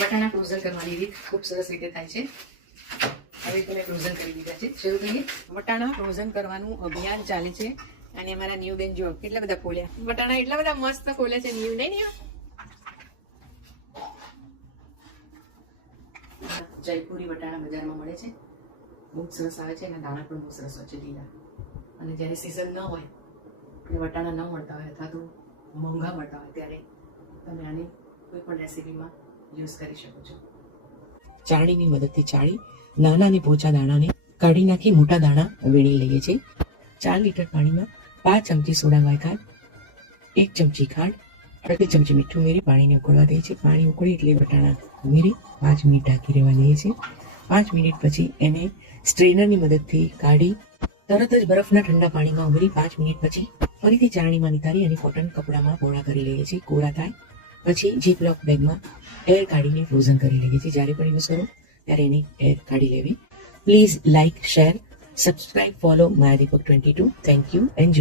વટાણા ફ્રોઝન કરવાની રીત ખૂબ સરસ રીતે થાય છે. હવે તમે ફ્રોઝન કરી દીધા છે. શરૂ કરીએ. વટાણા ફ્રોઝન કરવાનું અભિયાન ચાલે છે અને અમારા ન્યુ બેન જો કેટલા બધા ખોલ્યા. વટાણા એટલા બધા મસ્ત ખોલ્યા છે, ન્યુ નહીં જયપુરી વટાણા બજારમાં મળે છે. બહુ સરસ આવે છે અને દાણા પણ બહુ સરસ હોય છે, લીલા. અને જ્યારે સિઝન ન હોય, અને વટાણા ન મળતા હોય અથવા તો મોંઘા મળતા હોય ત્યારે તમે આની કોઈ પણ રેસીપીમાં યુઝ કરી શકો છો. ચાળણીની મદદથી ચાળી નાના અને પોચા દાણાને કાઢી નાખી મોટા દાણા વીણી લઈએ છીએ. ચાર લીટર પાણીમાં પાંચ ચમચી સોડા વાયકાળ એક ચમચી ખાંડ, અડધી ચમચી મીઠું ઉમેરી પાણીને ઉકળવા દઈએ છીએ. પાણી ઉકળે એટલે વટાણા ઉમેરી, પાંચ મિનિટ ઢાંકી રહેવા દઈએ છીએ. પાંચ મિનિટ પછી એને સ્ટ્રેનરની મદદથી કાઢી, તરત જ બરફના ઠંડા પાણીમાં ઉમેરી, પાંચ મિનિટ પછી ફરીથી ચાળણીમાં નિતારી અને કોટન કપડામાં પોળા કરી લઈએ છીએ. કોળા થાય પછી જીપ બેગમાં એર કાઢીને ફ્રોઝન કરી લઈએ છીએ જ્યારે પણ યુઝ કરો, ત્યારે એની એર કાઢી લેવી. Please like share subscribe follow my Deepak twenty two thank you enjoy